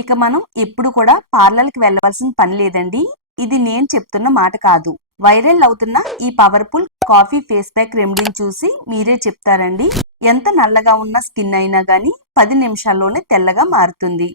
ఇక మనం ఎప్పుడు కూడా పార్లర్కి వెళ్ళవలసిన పని లేదండి. ఇది నేను చెప్తున్న మాట కాదు. వైరల్ అవుతున్న ఈ పవర్ఫుల్ కాఫీ ఫేస్ ప్యాక్ రెమెడీని చూసి మీరే చెప్తారండి. ఎంత నల్లగా ఉన్న స్కిన్ అయినా గానీ 10 నిమిషాల్లోనే తెల్లగా మారుతుంది.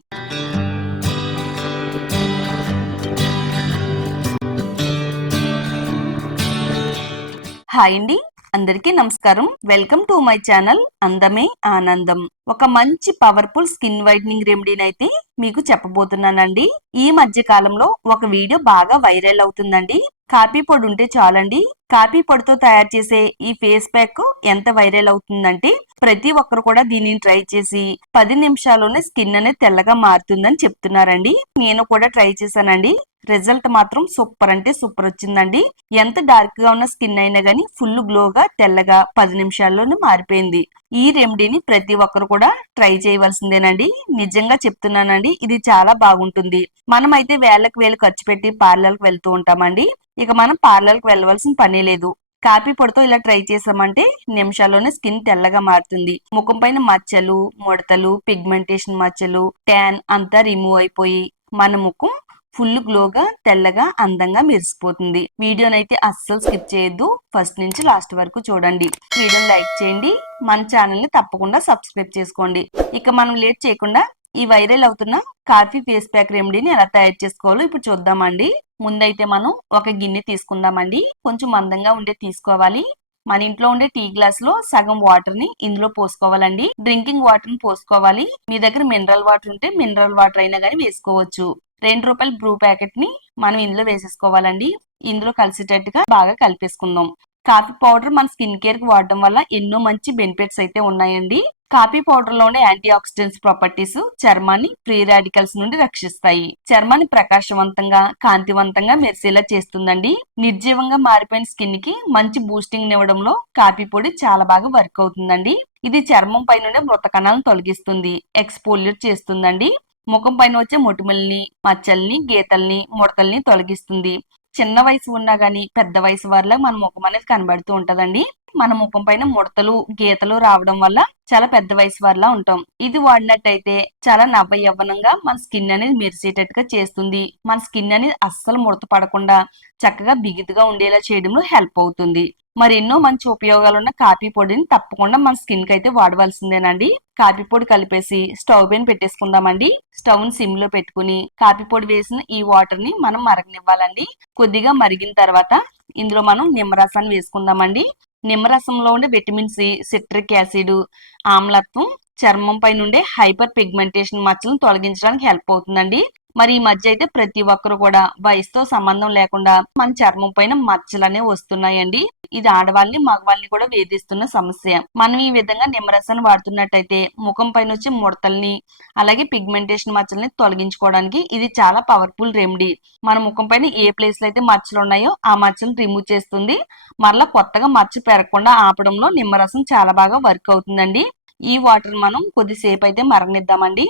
హాయ్ అండి, అందరికీ నమస్కారం. వెల్కమ్ టు మై ఛానల్ అందమే ఆనందం. ఒక మంచి పవర్ఫుల్ స్కిన్ వైట్నింగ్ రెమెడీని అయితే మీకు చెప్పబోతున్నానండి. ఈ మధ్య కాలంలో ఒక వీడియో బాగా వైరల్ అవుతుందండి. కాఫీ పొడి ఉంటే చాలండి, కాఫీ పొడితో తయారు చేసే ఈ ఫేస్ ప్యాక్ ఎంత వైరల్ అవుతుందంటే ప్రతి ఒక్కరు కూడా దీనిని ట్రై చేసి 10 నిమిషాల్లోనే స్కిన్ అనేది తెల్లగా మారుతుందని చెప్తున్నారండి. నేను కూడా ట్రై చేశానండి. రిజల్ట్ మాత్రం సూపర్ అంటే సూపర్ వచ్చిందండి. ఎంత డార్క్ గా ఉన్న స్కిన్ అయినా గానీ ఫుల్ గ్లోగా తెల్లగా 10 నిమిషాల్లోనే మారిపోయింది. ఈ రెమెడీని ప్రతి ఒక్కరు కూడా ట్రై చేయవలసిందేనండి. నిజంగా చెప్తున్నానండి, ఇది చాలా బాగుంటుంది. మనం అయితే వేలకు వేలు ఖర్చు పెట్టి పార్లర్కి వెళ్తూ ఉంటామండి. ఇక మనం పార్లర్కి వెళ్ళవలసిన పనే లేదు. కాఫీ పొడితో ఇలా ట్రై చేసామంటే నిమిషాల్లోనే స్కిన్ తెల్లగా మారుతుంది. ముఖం పైన మచ్చలు, ముడతలు, పిగ్మెంటేషన్ మచ్చలు, ట్యాన్ అంతా రిమూవ్ అయిపోయి మన ముఖం ఫుల్ గ్లోగా తెల్లగా అందంగా మెరిసిపోతుంది. వీడియోనైతే అస్సలు స్కిప్ చేయొద్దు, ఫస్ట్ నుంచి లాస్ట్ వరకు చూడండి. వీడియోని లైక్ చేయండి, మన ఛానల్ ని తప్పకుండా సబ్స్క్రైబ్ చేసుకోండి. ఇక మనం లేట్ చేయకుండా ఈ వైరల్ అవుతున్న కాఫీ ఫేస్ ప్యాక్ రెమెడీని ఎలా తయారు చేసుకోవాలో ఇప్పుడు చూద్దామండి. ముందైతే మనం ఒక గిన్నె తీసుకుందామండి. కొంచెం మందంగా ఉండే తీసుకోవాలి. మన ఇంట్లో ఉండే టీ గ్లాస్ లో సగం వాటర్ ని ఇందులో పోసుకోవాలండి. డ్రింకింగ్ వాటర్ ని పోసుకోవాలి. మీ దగ్గర మినరల్ వాటర్ ఉంటే మినరల్ వాటర్ అయినా గానీ వేసుకోవచ్చు. ₹2 బ్రూ ప్యాకెట్ ని మనం ఇందులో వేసేసుకోవాలండి. ఇందులో కలిసేటట్టుగా బాగా కలిపేసుకుందాం. కాఫీ పౌడర్ మన స్కిన్ కేర్ కి వాడడం వల్ల ఎన్నో మంచి బెనిఫిట్స్ అయితే ఉన్నాయండి. కాఫీ పౌడర్ లోనే యాంటీ ఆక్సిడెంట్స్ ప్రాపర్టీస్ చర్మాన్ని ఫ్రీ రాడికల్స్ నుండి రక్షిస్తాయి. చర్మాన్ని ప్రకాశవంతంగా, కాంతివంతంగా మెరిసేలా చేస్తుందండి. నిర్జీవంగా మారిపోయిన స్కిన్ కి మంచి బూస్టింగ్ ఇవ్వడంలో కాఫీ పొడి చాలా బాగా వర్క్ అవుతుందండి. ఇది చర్మం పై నుండి మృత కణాలను తొలగిస్తుంది, ఎక్స్పోల్యూట్ చేస్తుందండి. ముఖం పైన వచ్చే మొటిమల్ని, మచ్చల్ని, గీతల్ని, ముడతల్ని తొలగిస్తుంది. చిన్న వయసు ఉన్నా గానీ పెద్ద వయసు వారిలా మన ముఖం అనేది కనబడుతూ ఉంటదండి. మన ముఖం పైన ముడతలు, గీతలు రావడం వల్ల చాలా పెద్ద వయసు వారిలా ఉంటాం. ఇది వాడినట్టయితే చాలా నవ్వ యవ్వనంగా మన స్కిన్ అనేది మెరిసేటట్టుగా చేస్తుంది. మన స్కిన్ అనేది అస్సలు ముడత పడకుండా చక్కగా బిగుతుగా ఉండేలా చేయడంలో హెల్ప్ అవుతుంది. మరి ఎన్నో మంచి ఉపయోగాలున్న కాఫీ పొడిని తప్పకుండా మన స్కిన్ కి అయితే వాడవలసిందేనండి. కాఫీ పొడి కలిపేసి స్టవ్ పైన పెట్టేసుకుందామండి. స్టవ్ ని సిమ్ లో పెట్టుకుని కాఫీ పొడి వేసిన ఈ వాటర్ ని మనం మరగనివ్వాలండి. కొద్దిగా మరిగిన తర్వాత ఇందులో మనం నిమ్మరసాన్ని వేసుకుందామండి. నిమ్మరసంలో ఉండే విటమిన్ సి, సిట్రిక్ యాసిడ్, ఆమ్లత్వం చర్మం పై నుండే హైపర్ పిగ్మెంటేషన్ మచ్చలను తొలగించడానికి హెల్ప్ అవుతుందండి. మరి ఈ మధ్య అయితే ప్రతి ఒక్కరు కూడా వయసుతో సంబంధం లేకుండా మన చర్మం పైన మచ్చలు అనేవి వస్తున్నాయండి. ఇది ఆడవాళ్ళని, మగవాళ్ళని కూడా వేధిస్తున్న సమస్య. మనం ఈ విధంగా నిమ్మరసాన్ని వాడుతున్నట్టయితే ముఖం పైన వచ్చే ముడతల్ని, అలాగే పిగ్మెంటేషన్ మచ్చల్ని తొలగించుకోవడానికి ఇది చాలా పవర్ఫుల్ రెమెడీ. మన ముఖం పైన ఏ ప్లేస్ లో అయితే మచ్చలు ఉన్నాయో ఆ మచ్చలను రిమూవ్ చేస్తుంది. మరలా కొత్తగా మచ్చ పెరగకుండా ఆపడంలో నిమ్మరసం చాలా బాగా వర్క్ అవుతుందండి. ఈ వాటర్ మనం కొద్దిసేపు అయితే మరగనిద్దామండి.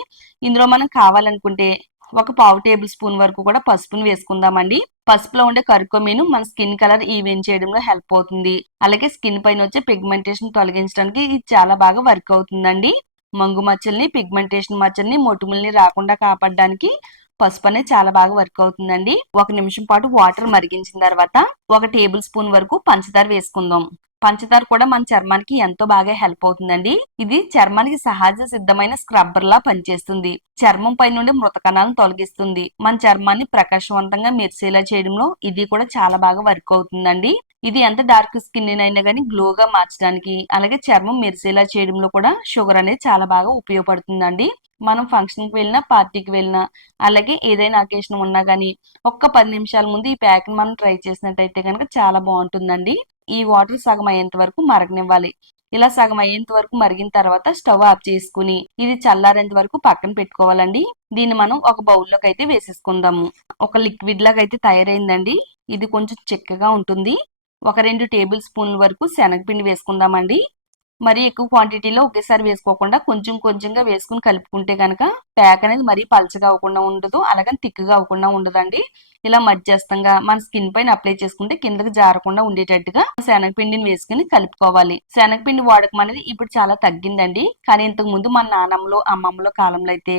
ఇందులో మనం కావాలనుకుంటే ఒక పావు టేబుల్ స్పూన్ వరకు కూడా పసుపుని వేసుకుందామండి. పసుపులో ఉండే కర్కుమిన్ మన స్కిన్ కలర్ ఈవెన్ చేయడంలో హెల్ప్ అవుతుంది. అలాగే స్కిన్ పైన వచ్చే పిగ్మెంటేషన్ తొలగించడానికి ఇది చాలా బాగా వర్క్ అవుతుందండి. మంగు మచ్చల్ని, పిగ్మెంటేషన్ మచ్చల్ని, మొటిమల్ని రాకుండా కాపాడడానికి పసుపు అనేది చాలా బాగా వర్క్ అవుతుందండి. 1 నిమిషం పాటు వాటర్ మరిగించిన తర్వాత 1 టేబుల్ స్పూన్ వరకు పంచదార వేసుకుందాం. పంచదార కూడా మన చర్మానికి ఎంతో బాగా హెల్ప్ అవుతుందండి. ఇది చర్మానికి సహజ సిద్ధమైన స్క్రబ్బర్ లా పనిచేస్తుంది. చర్మం పై నుండి మృత కణాలను తొలగిస్తుంది. మన చర్మాన్ని ప్రకాశవంతంగా మెరిసేలా చేయడంలో ఇది కూడా చాలా బాగా వర్క్ అవుతుందండి. ఇది ఎంత డార్క్ స్కిన్ అయినా గానీ గ్లోగా మార్చడానికి, అలాగే చర్మం మెరిసేలా చేయడంలో కూడా షుగర్ అనేది చాలా బాగా ఉపయోగపడుతుందండి. మనం ఫంక్షన్ కి వెళ్ళినా, పార్టీకి వెళ్ళినా, అలాగే ఏదైనా అకేషన్ ఉన్నా గానీ ఒక్క 10 నిమిషాల ముందు ఈ ప్యాక్ ని మనం ట్రై చేసినట్టయితే కనుక చాలా బాగుంటుందండి. ఈ వాటర్ సగం అయ్యేంత వరకు మరగనివ్వాలి. ఇలా సగం అయ్యేంత వరకు మరిగిన తర్వాత స్టవ్ ఆఫ్ చేసుకుని ఇది చల్లారేంత వరకు పక్కన పెట్టుకోవాలండి. దీన్ని మనం ఒక బౌల్లోకి అయితే వేసేసుకుందాము. ఒక లిక్విడ్ లాగా అయితే తయారైందండి. ఇది కొంచెం చిక్కగా ఉంటుంది. ఒక 2 టేబుల్ స్పూన్ల వరకు శనగపిండి వేసుకుందామండి. మరీ ఎక్కువ క్వాంటిటీలో ఒకేసారి వేసుకోకుండా కొంచెం కొంచెంగా వేసుకుని కలుపుకుంటే కనుక ప్యాక్ అనేది మరీ పలచగా అవ్వకుండా ఉండదు, అలాగని థిక్గా అవ్వకుండా ఉండదండి. ఇలా మధ్యస్థంగా మన స్కిన్ పైన అప్లై చేసుకుంటే కిందకి జారకుండా ఉండేటట్టుగా శనగపిండిని వేసుకుని కలుపుకోవాలి. శనగపిండి వాడకం అనేది ఇప్పుడు చాలా తగ్గిందండి. కానీ ఇంతకు ముందు మన నానమ్మలో, అమ్మమ్మలో కాలంలో అయితే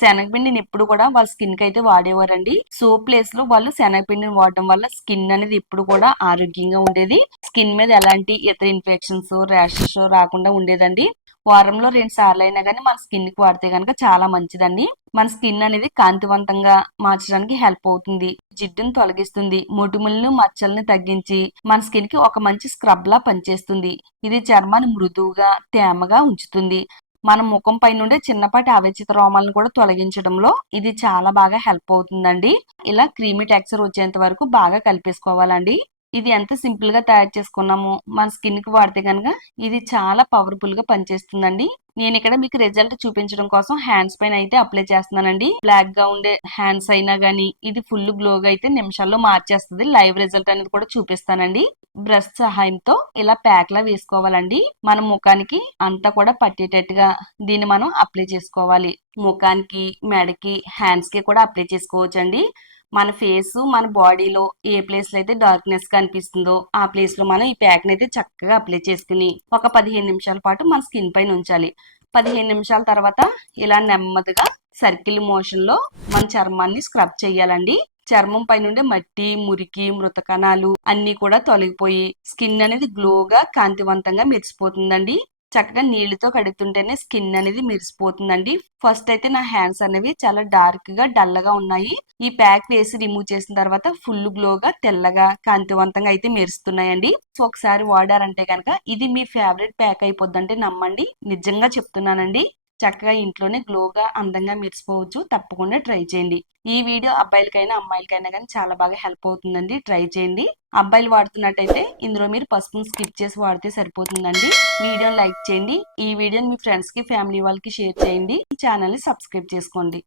శనగపిండిని ఎప్పుడు కూడా వాళ్ళ స్కిన్ కి అయితే వాడేవారండి. సోప్ ప్లేస్ లో వాళ్ళు శనగపిండిని వాడడం వల్ల స్కిన్ అనేది ఎప్పుడు కూడా ఆరోగ్యంగా ఉండేది. స్కిన్ మీద ఎలాంటి ఇతర ఇన్ఫెక్షన్స్, ర్యాషెస్ రాకుండా ఉండేదండి. వారంలో 2 సార్లు అయినా కానీ మన స్కిన్ కి వాడితే కనుక చాలా మంచిదండి. మన స్కిన్ అనేది కాంతివంతంగా మార్చడానికి హెల్ప్ అవుతుంది. జిడ్డును తొలగిస్తుంది. మొటిమలను, మచ్చల్ని తగ్గించి మన స్కిన్ కి ఒక మంచి స్క్రబ్ లా పనిచేస్తుంది. ఇది చర్మాన్ని మృదువుగా, తేమగా ఉంచుతుంది. మన ముఖం పై నుండే చిన్నపాటి అవచిత రోమాలను కూడా తొలగించడంలో ఇది చాలా బాగా హెల్ప్ అవుతుందండి. ఇలా క్రీమీ టెక్స్చర్ వచ్చేంత వరకు బాగా కలిపేసుకోవాలండి. ఇది ఎంత సింపుల్ గా తయారు చేసుకున్నామో మన స్కిన్ కి వాడితే కనుక ఇది చాలా పవర్ఫుల్ గా పనిచేస్తుందండి. నేను ఇక్కడ మీకు రిజల్ట్ చూపించడం కోసం హ్యాండ్స్ పైన అయితే అప్లై చేస్తున్నానండి. బ్లాక్ గా ఉండే హ్యాండ్స్ అయినా గానీ ఇది ఫుల్ గ్లోగా అయితే నిమిషాల్లో మార్చేస్తుంది. లైవ్ రిజల్ట్ అనేది కూడా చూపిస్తానండి. బ్రష్ సహాయంతో ఇలా ప్యాక్ లా వేసుకోవాలండి. మన ముఖానికి అంతా కూడా పట్టేటట్టుగా దీన్ని మనం అప్లై చేసుకోవాలి. ముఖానికి, మెడకి, హ్యాండ్స్ కి కూడా అప్లై చేసుకోవచ్చండి. మన ఫేస్, మన బాడీలో ఏ ప్లేస్ లో అయితే డార్క్నెస్ కనిపిస్తుందో ఆ ప్లేస్ లో మనం ఈ ప్యాక్ అయితే చక్కగా అప్లై చేసుకుని ఒక 15 నిమిషాల పాటు మన స్కిన్ పైన ఉంచాలి. 15 నిమిషాల తర్వాత ఇలా నెమ్మదిగా సర్కిల్ మోషన్ లో మన చర్మాన్ని స్క్రబ్ చేయాలండి. చర్మం పై నుండి మట్టి, మురికి, మృత కణాలు అన్ని కూడా తొలగిపోయి స్కిన్ అనేది గ్లోగా, కాంతివంతంగా మెరిసిపోతుందండి. చక్కగా నీళ్లతో కడుగుతుంటేనే స్కిన్ అనేది మెరిసిపోతుందండి. ఫస్ట్ అయితే నా హ్యాండ్స్ అనేవి చాలా డార్క్ గా, డల్ గా ఉన్నాయి. ఈ ప్యాక్ వేసి రిమూవ్ చేసిన తర్వాత ఫుల్ గ్లోగా, తెల్లగా, కాంతివంతంగా అయితే మెరుస్తున్నాయండి. సో ఒకసారి వాడారంటే కనుక ఇది మీ ఫేవరెట్ ప్యాక్ అయిపోద్దంటే నమ్మండి. నిజంగా చెప్తున్నానండి. చక్కగా ఇంట్లోనే గ్లోగా, అందంగా మెరిసిపోవచ్చు. తప్పకుండా ట్రై చేయండి. ఈ వీడియో అబ్బాయిలకైనా అమ్మాయిలకైనా కానీ చాలా బాగా హెల్ప్ అవుతుందండి. ట్రై చేయండి. అబ్బాయిలు వాడుతున్నట్టయితే ఇందులో మీరు పసుపును స్కిప్ చేసి వాడితే సరిపోతుందండి. వీడియోని లైక్ చేయండి. ఈ వీడియోని మీ ఫ్రెండ్స్ కి, ఫ్యామిలీ వాళ్ళకి షేర్ చేయండి. ఈ ఛానల్ ని సబ్స్క్రైబ్ చేసుకోండి.